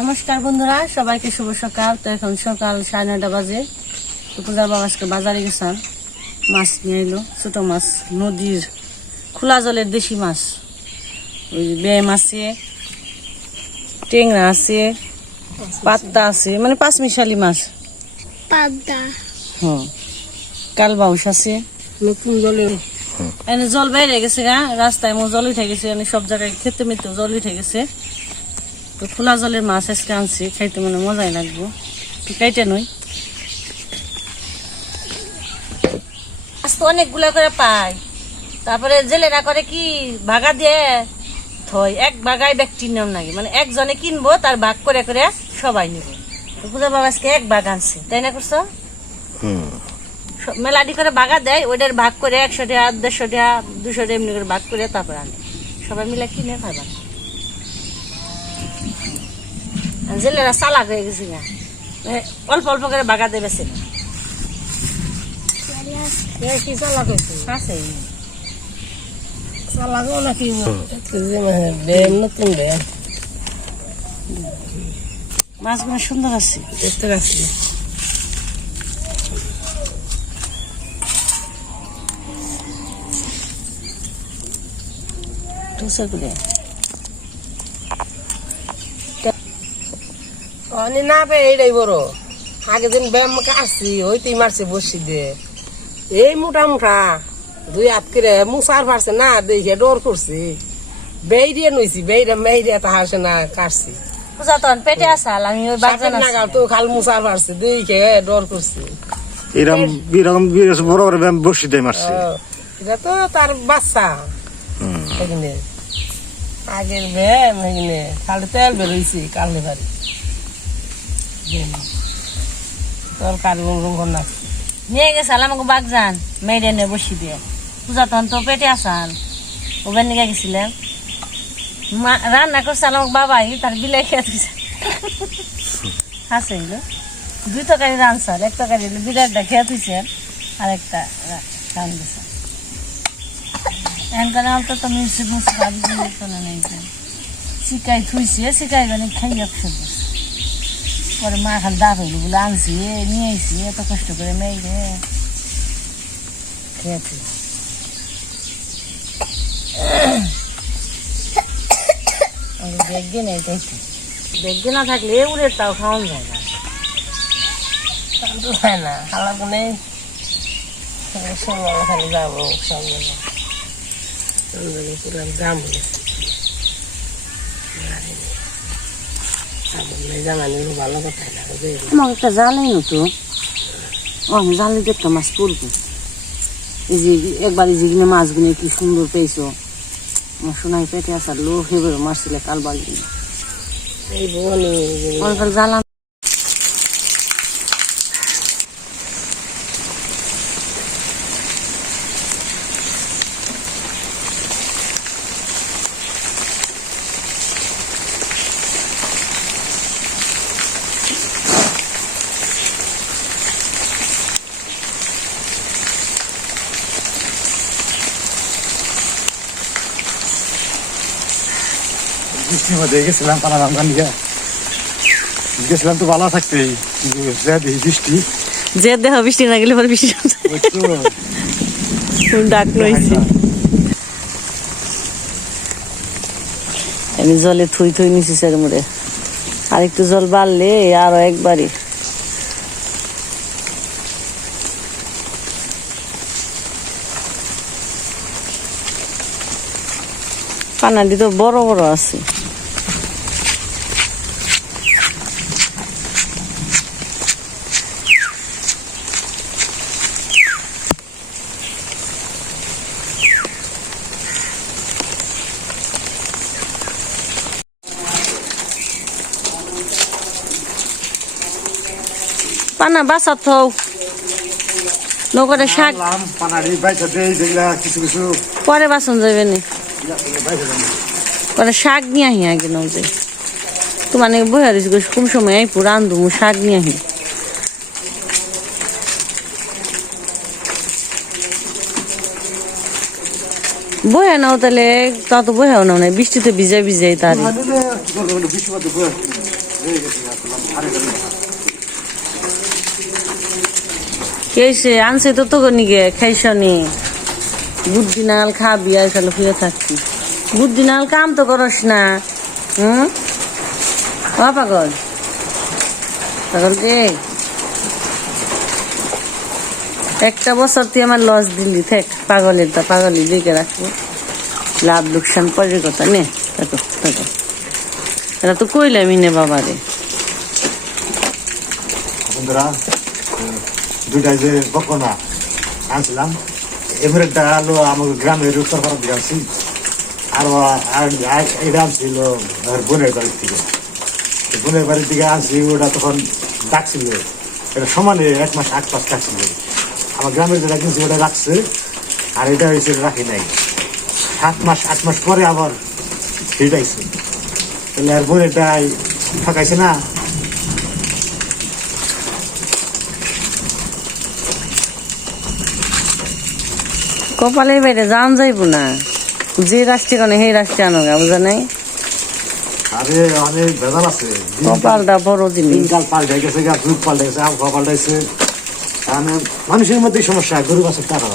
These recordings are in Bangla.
নমস্কার বন্ধুরা সবাইকে শুভ সকাল। তো এখন সকাল সাড়ে নয়টা বাজে। তো পূজার বাবা আজকে বাজারে গেছেন মাছ নিয়ে এলো ছোট মাছ নদীর খোলা জলের দেশি মাছ। ওই ব্যায়াম আছে টেংরা আছে পাত্তা আছে মানে পাঁচ মিশালি মাছ। পাবদা। হ্যাঁ কালবাউস আছে। নতুন জলে এনে জল বাইরে গেছে গা রাস্তায় মো জল উঠে গেছে এনে সব জায়গায় খেতে মেতে জল উঠে গেছে। তো খোলা জলের মাছ আজকে আনছি খাইতে মানে মজাই লাগবো। কাইটে নই। আজ তো অনেকগুলো করে পাই। তারপরে জেলেরা করে কি ভাগা দিয়ে থয় এক ভাগায় ব্যক্তি নিয়ম নাকি মানে একজনে কিনবো তার ভাগ করে করে সবাই নিব। পূজা বাবা আজকে এক ভাগ আনছে তাই না করছ? মেলাডি করে বাগা দেয় ওইটার ভাগ করে একশো টাকা দেড়শো টাকা দুশো টাকা এমনি করে ভাগ করে তারপর আনে। সবাই মিলে কিনে খাবার। জেলেরা চালাক হয়ে গেছে না অল্প অল্প করে বাগা দেবে কি চালা কইছে আছে। নাকি নতুন ব্যায়াম মাছগুলো সুন্দর আছে। দেখতে পাচ্ছি। টুসে করে অনি না পে এইটাই বড়। আগে দিন ব্যায়াম আসছি হইতেই মারছে বসি দিয়ে। এই মোটা মোটা দুই হাত করে মুসার পারছে না দেখে ডর করছি। বেইরিয়া নইছি বেইরা মেইরিয়া তাহার না কাটছি। পূজা তখন পেটে আসাল আমি ওই বাজার নাগাল তো খাল মুসার পারছে দেখে ডর করছি। এরকম এরকম বড় বড় ব্যায়াম বসি দেয় মারছে। এটা তো তার বাচ্চা। এখানে। আগের ব্যায়াম এখানে। খালি তেল বেরোইছি কালনে বাড়ি। তরকারি না। নিয়ে আমাকে বাগজান মেয়েরে নিয়ে বসি দিয়ে। পূজা তখন তো পেটে আসাল ওখানে নিয়ে গেছিলাম মা- রান্না করছে আমাকে বাবাই, তার বিলাই খেয়ে দিছে। হাসে দুই তরকারি রানসার এক তরকারি বিরাটটা খেয়ে তুইছে আর একটা রান দিছে এনকার তো তো মিউসি মুসি ভাবি শিকাই থুইছে শিকাই মানে খাই একশো পরে মা খালি দাঁত হইল বলে আনছি নিয়ে আইসি এত কষ্ট করে মেয়ে রে। খেয়েছি। দেখবে নেই দেখি। দেখবে না থাকলে উড়ে তাও খাওয়ান যায় না। হয় না খালা নেই। সঙ্গে খালি যাব সঙ্গে পুরো দাম জানানি আমার একটা জালেই নতো আমি জালে দেখতো মাছ পড়ব। এই যে একবার যেগুলো মাছগুলো কি সুন্দর পেয়েছ। আমার সোনাই পেটে আসার লোক হেবে মারছিলে কাল বাড়ি। এই বনি। বৃষ্টির মধ্যে গেছিলাম পানারাম গেছিলাম তো ভালো কিন্তু দেখি বৃষ্টি। যে দেহ বৃষ্টি না গেলে পরে বৃষ্টি ডাক লইছে। আমি জলে থুই থুই নিছি স্যার মোড়ে আর একটু জল বাড়লে আরও একবারই। পানাটি তো বড় বড় আছে। পানা বাসা থৌ নৌকাটা শাক পরে বাসন যাবে নি। পরে শাক নিয়ে আহি আগে যে তোমার নাকি বই হারিস কোন সময় আই পুরো আন্দুমু শাক নিয়ে আহি। বহে নাও তাহলে তা তো বহেও নাও না বৃষ্টিতে ভিজে ভিজে তার মানে যে কি করব বলো, বৃষ্টিপাত বয়ে হয়ে গেছে আসলাম আরে গেল কেছে আনছে তো তোকে নিগে খাইছনি বুদ্ধি নাল খাবি আর খালি ফিরে থাকবি। বুদ্ধি নাল কাম তো করস না, হুম? ও পাগল। পাগল কে? একটা বছর তুই আমার লস দিলি, থাক, পাগলের তো পাগলি দিকে রাখব। লাভ, লোকসান পরের কথা নে, থাকো থাকো। এটা তো কইলামই নে বাবারে। বন্ধুরা দুইটা যে বকনা আনছিলাম। এভারেটটা হলো আমাকে গ্রামের উত্তর ভারত আনছি। আর এটা আনছিল আমার বোনের বাড়ির থেকে বোনের বাড়ির থেকে আনছি, ওটা তখন ডাকছিল। এটা সমানে এক মাস আট মাস ডাকছিল। আমার গ্রামের যেটা কিনছি ওটা রাখছে আর এটা হয়েছে রাখি নাই। সাত মাস, আট মাস পরে আবার হিটাইছে তাহলে আর বোনেরটাই ঠকাইছে না। কপালের বাইরে যান যাইব না। যে রাষ্ট্রে কানে সেই রাষ্ট্রে আনো গা বুঝা নাই? আরে অনেক ভেজাল আছে। কপালটা বড় জিনিস। দিনকাল পাল্টে গেছে গা যুগ পাল্টে গেছে আবহাওয়া পাল্টাইছে। মানে মানুষের মধ্যে সমস্যা গরু গাছের টাকা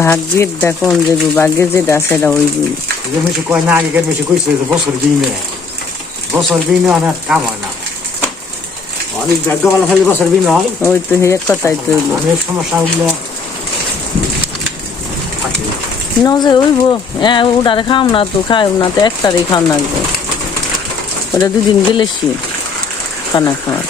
ভাগ্যের দেখুন যে ভাগ্যের যেটা সেটা হইবই যে মেশি কয় না আগেকার মেশি কইছে যে বছর বিনে বছর বিনে অনেক কাম হয় না। অনেক ভাগ্য ভালো খালি বছর বিনে হয় ওই তো এক কথাই তো অনেক সমস্যা থাকে ন যে হইব হ্যাঁ ওটারে খাম না তো খাইব না তো একটারই খাম লাগবে। ওটা দুদিন গেলেছি খানা খাওয়া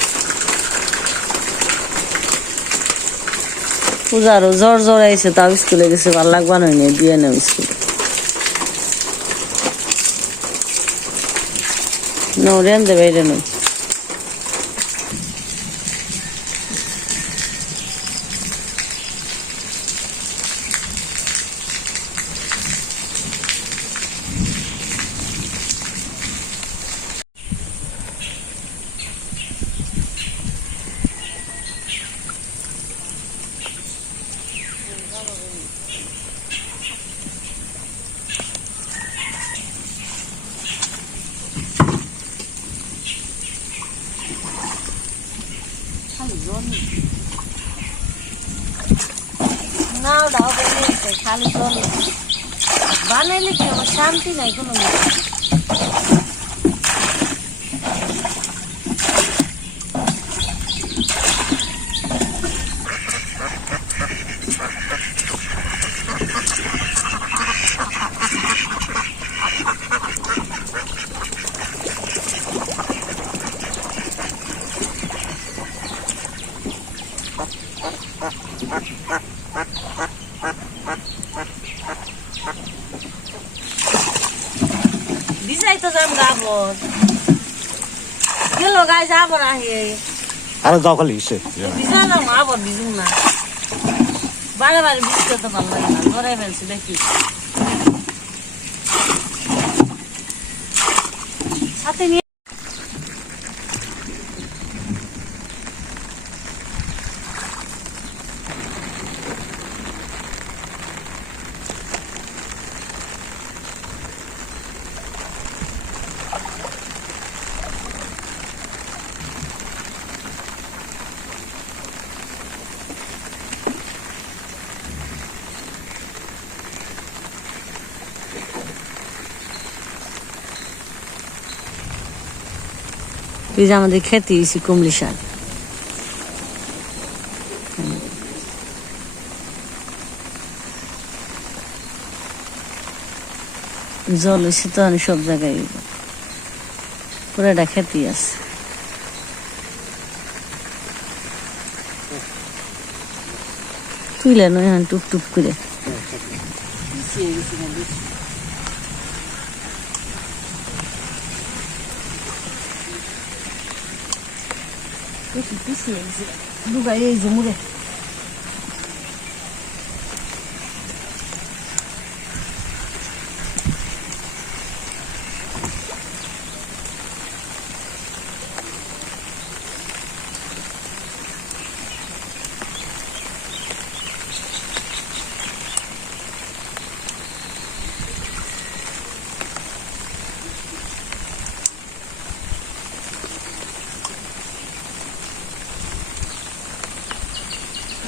পূজারও জ্বর জ্বর আইছে তাও স্কুলে গেছে ভালো লাগবা নয় দিয়ে নেও স্কুলে। No, রেন্দে বাইরে নয় না ওটা হবে না, খালি জল বানাইলে কি আমার শান্তি নাই কোনো দিছাই তো যাম গাবর গেল গাই যাবর আহে আরও যাও খালি ইসে ভিজা যাম আবার ভিজুম না। বারে বারে ভিজতে তো ভালো লাগে না। ধরে ফেলছি দেখি সাথে নিয়ে এই যে আমাদের খেতে এসি কুমলি শাক। জল এসে তো আমি সব জায়গায় পুরাটা খেতে আছে। তুইলে নয় টুপ টুপ করে। বেশি পিছিয়ে গেছে দুগাই এই যে মুড়ে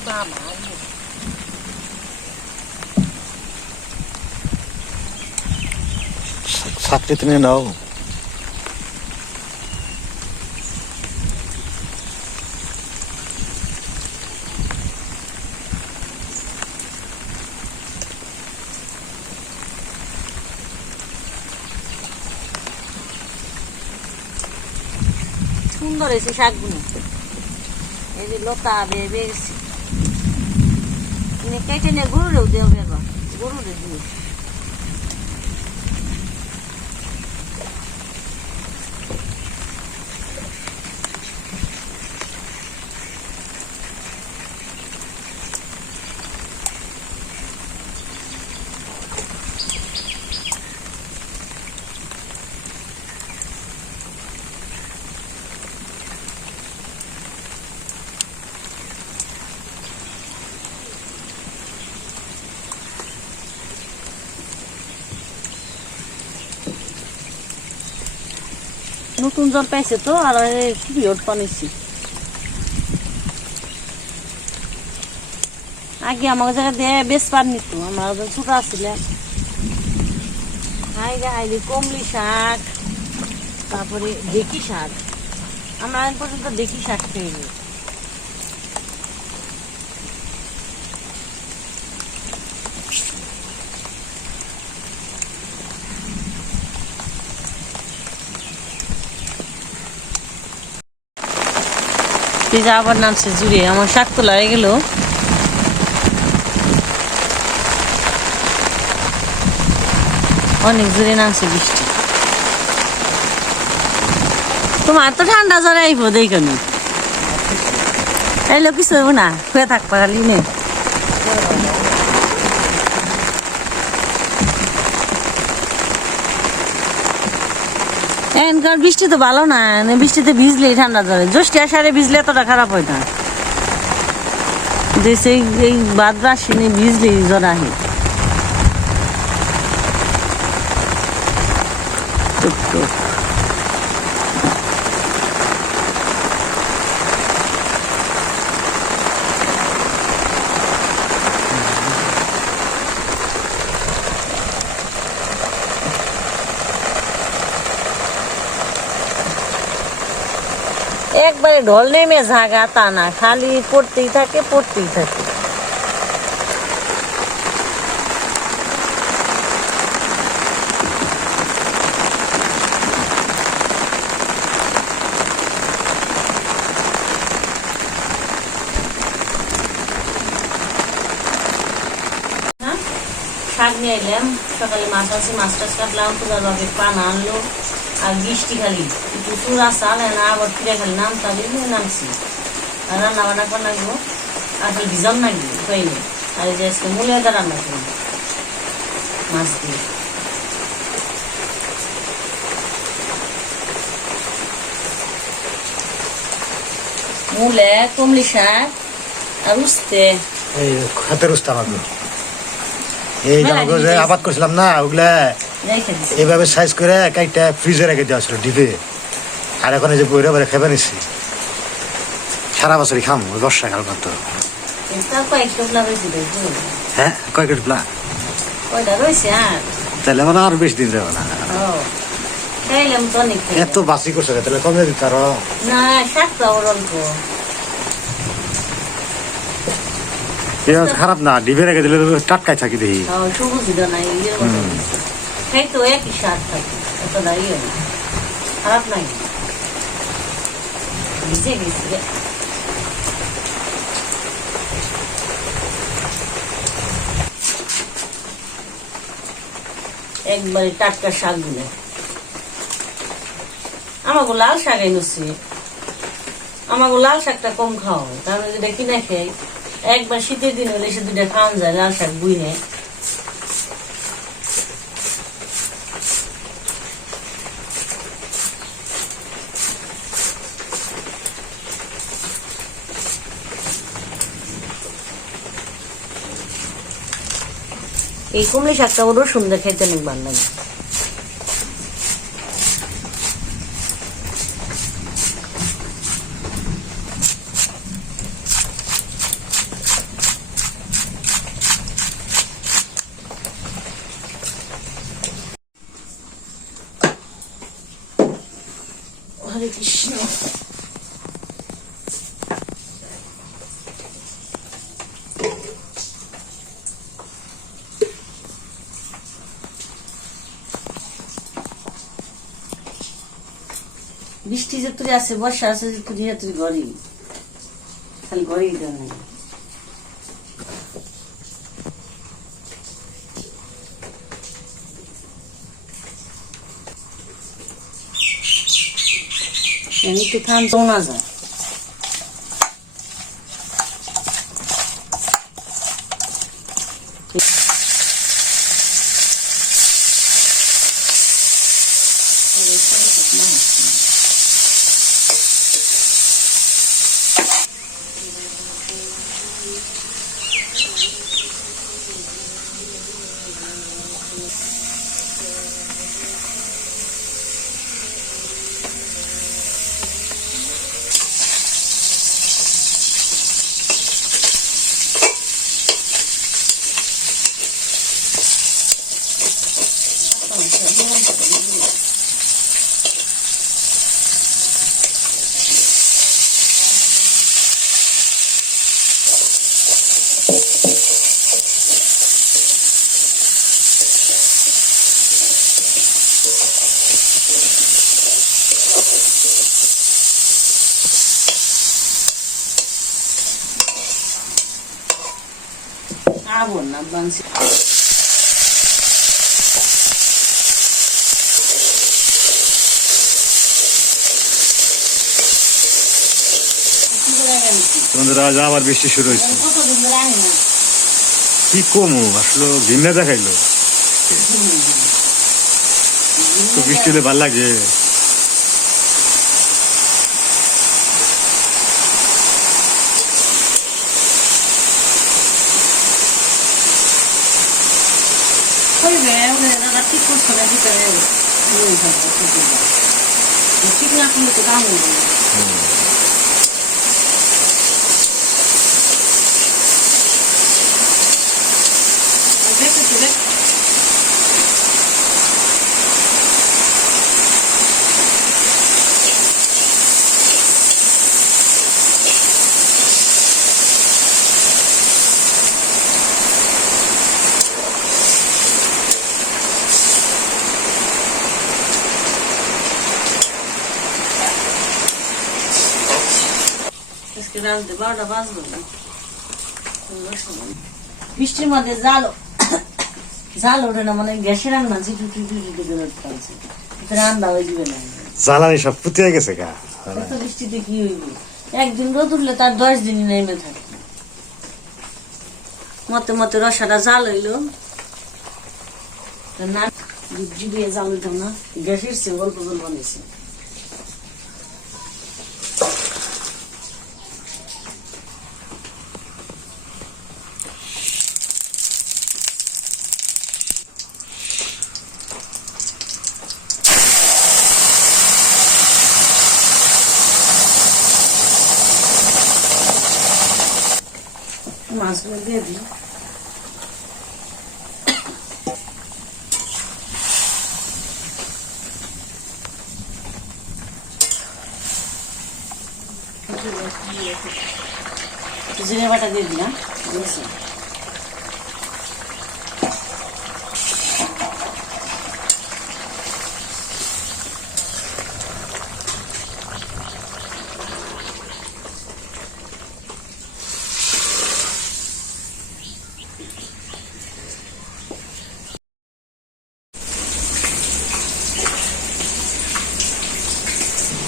বাবা চাকরি তুমি নাও সুন্দর হয়েছে শাকগুলো এই যে লতা বেয়ে বেয়ে গেছে এনে কেটে নিয়ে গরুরেও দেওয়া বেরবা গরুরে দিয়ে নতুন জল পাইছে তো, আর পিরিয়ড পানিছি আগে আমার জায়গা দিয়ে বেশ পার নিত, আমার ছোট আসছিলাম হাই কমলি শাক, তারপরে ঢেকি শাক। আমরা পর্যন্ত ঢেকি শাক খেয়ে এই যে আবার নামছে জুড়ে, আমার শাক তোলা হয়ে গেল। অনেক জুড়ে নামছে বৃষ্টি। তোমার তো ঠান্ডা জ্বর আইব দেখনি এলো কিছু না, শুয়ে থাকবা খালি নে। এনকার বৃষ্টি তো ভালো না বৃষ্টিতে ভিজলে ঠান্ডা ধরে জ্যৈষ্ঠী আষাঢ়ে ভিজলে এতটা খারাপ হয় না। যে সেই, এই বাদরা আসেনি ভিজলে জ্বর আহে টুক টুক। একবারে ঢল নেমে ঝাগা তা না, খালি পড়তেই থাকে পড়তেই থাকে হ্যাঁ? শাক নিয়ে এলাম, সকালে মাছ আছে, মাছ টাছ কাটলাম, পূজার বাপে পানা আনলো, আর বৃষ্টি খালি একটু চূড়া চাল না আবার ফিরে খালি নাম তালি নামছি আর রান্না বান্না করে লাগবো আর খালি ভিজাম নাকি উপায় নেই আর এই যে আজকে মূলে দা রান্না করব মাছ দিয়ে মূলে কমলি শাক আর উস্তে এই হাতের উস্তা আমাকে এই যে যে আবাদ করছিলাম না ওগুলা এইভাবে সাইজ করে কাইটা ফ্রিজে রেখে দেওয়া ছিল ডিপে আর এখন এই যে বইরে বইরে খেবে নিছি। সারা বছরই খাম ওই বর্ষাকাল মতো তারপর একটু রয়েছে দেখব হ্যাঁ? কয় কেজি প্লা তাহলে মানে আর বেশি দিন যাবে না। এত বাসি করছে তাহলে কমে দিতে আরও খারাপ না ডিবে রেখে দিলে তো টাটকাই থাকি দেখি। ও, সবুজ দিল না ইয়ের মতো খাই তো একই স্বাদ থাকে এত দাঁড়িয়ে না খারাপ নাই ভিজে গেছি। একবারে টাটকা শাক দিলে আমাকে লাল শাক এনেছি আমাকে লাল শাকটা কম খাওয়া হয় কারণ যেটা কিনে খাই একবার শীতের দিন হলে সে দুটা খাওয়া যায় লাল শাক বুইনে এই কুমড়ি শাকটা ওরও সুন্দর খেতে অনেক ভালো লাগে। বৃষ্টি যে তুই আছে, বর্ষা আছে, যে তুই তুই গরিব খালি গরিব দেয় না একটু থাম শোনা যায়। আগুন না আজ আবার বৃষ্টি শুরু হয়েছে। কি কমু? আসলে ঘিন্না দেখাইলো। তো বৃষ্টি হলে ভালো লাগে। করছ না ভিতরে ওই থাকবে ঠিক আছে। ঠিক না করলে তো কাম হইবে না। আর দেখেছি দেখ আজকে রাত্রে বারোটা বাজলো না বৃষ্টির মধ্যে জাল জাল ওঠে না মানে গ্যাসের রান্না ঝিটু টুটু টুটু করে পাচ্ছে রান্না হয়ে যাবে না জ্বালানি সব পুতিয়ে গেছে গা এত বৃষ্টিতে কি হইব একদিন রোদ উঠলে তার দশ দিন নেমে থাকে মতে মতে রসাটা জাল হইল না দুধ জিবিয়ে জাল হইতো না গ্যাসের সে গল্প গল্প বানিয়েছে মাছগুলো দিয়ে দিই জিরে বাটা দিয়ে দিলাম বুঝেছি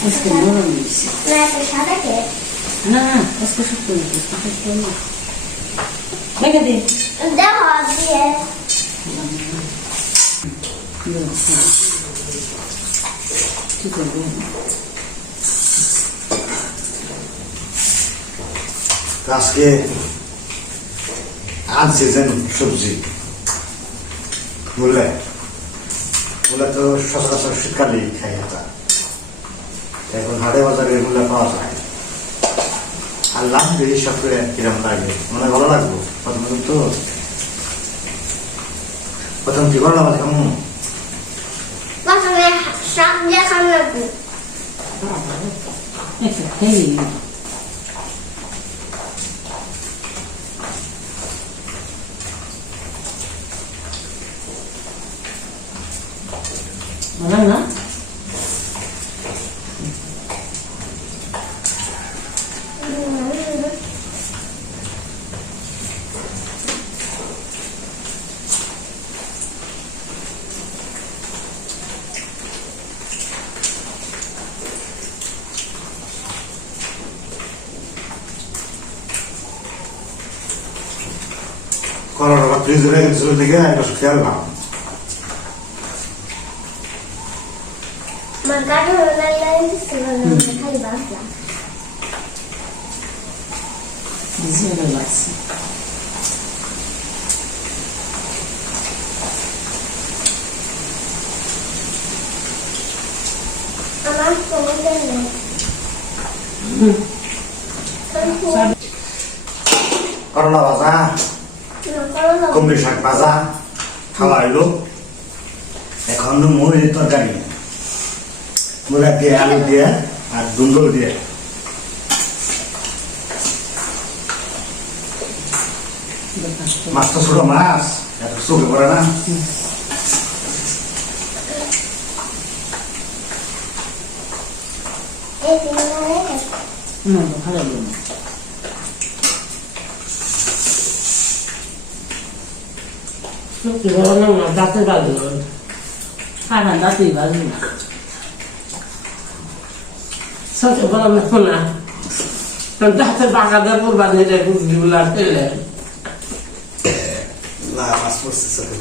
আজকে নরম দিয়েছি আছে সাদা কে না আজকে শুক্তো নাকি দেখে দিন। দেখো দিয়ে। কি করব? আজকে সবজি মূলা তো সচরাচর শীতকালেই খাই এটা এখন হাটে বাজারে মূলা পাওয়া যায়। আল্লাহ এই সপ্তাহে কিরম লাগে? মনে ভালো লাগবো? প্রথম প্রথম তো। প্রথম কি ভালো লাগে কেমন প্রথমে লাগবে। না। করোনা ফ্রিজে রেখে দিয়েছিল থেকে এটা খেয়াল না আমার সমুদ্র নেই করোনা ভাজা কুমড়ি শাক ভাজা খাওয়া হইল। এখন মুড়ি তরকারি। মুড়া দিয়ে আলু দিয়ে আর দুন্দল দিয়ে। মাছ তো ছোট মাছ এত চোখে পড়ে না। ভালো লাগল না কি বলো না দাঁতে দাঁতই ভালো না ছোট বড় না না দাঁতে বাঁকা দিয়ে পড়বা নিলে গুলা ফেলে না মাছ পড়ছে চোখে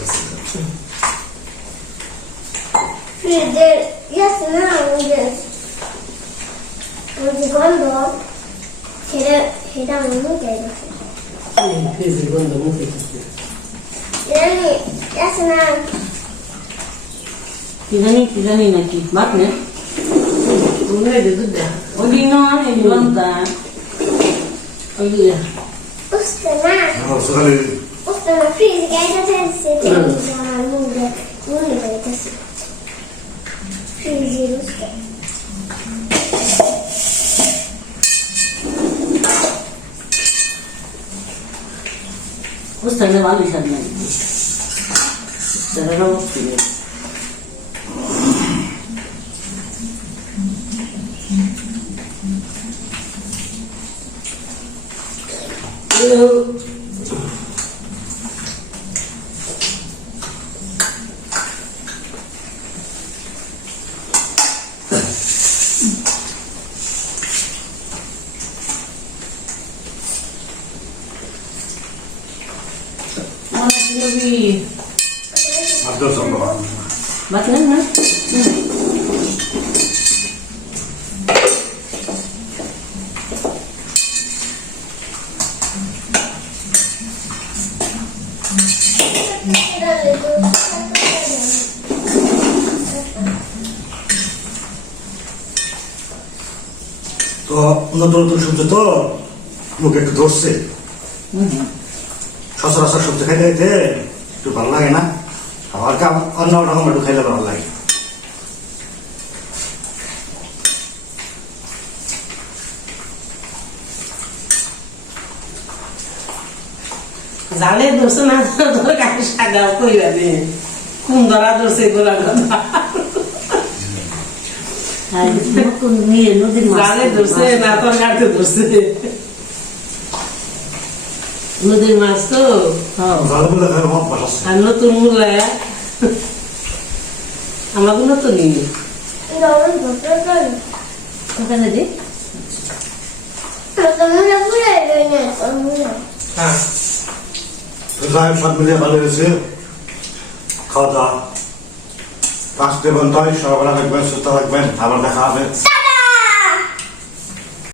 সেটা সেটা গেছে ফেজি মুখে জানি ইয়াছে না কি জানি কি জানি নাকি ভাত নে তুমি দুধ দেখ ওই নয় এই লঙ্কা ওই উঠতে না সকালে উঠতে না ফ্রিজ গাইতে থাকছে আমার মুখে মুখে গাইতেছে ফ্রিজের বুঝতে গেলে ভালোই স্বাদ লাগে সেটা বুঝতে গেলে মনে ছিল কি আব্দুল চন্দ্র ভাত নেন না তো নতুন নতুন সবজি তো সচরাচর সবজি খাইতে খাইতে একটু ভালো লাগে না আবার কাম অন্য রকম একটু খাইলে ভালো লাগে। জালে ধরছে না তোর কাছে সাদা কইরা দে কোন ধরা ধরছে গোলা কথা। মাছ জালে ধরছে না তোর কাছে ধরছে। নদীর মাছ তো? হ্যাঁ। আর নতুনগুলো হ্যাঁ? তো হ্যাঁ। ভালো হয়েছে। খাওয়া দাওয়া। পাঁচটা ঘন্টায় সকালে থাকবেন সুস্থ থাকবেন। আবার দেখা হবে।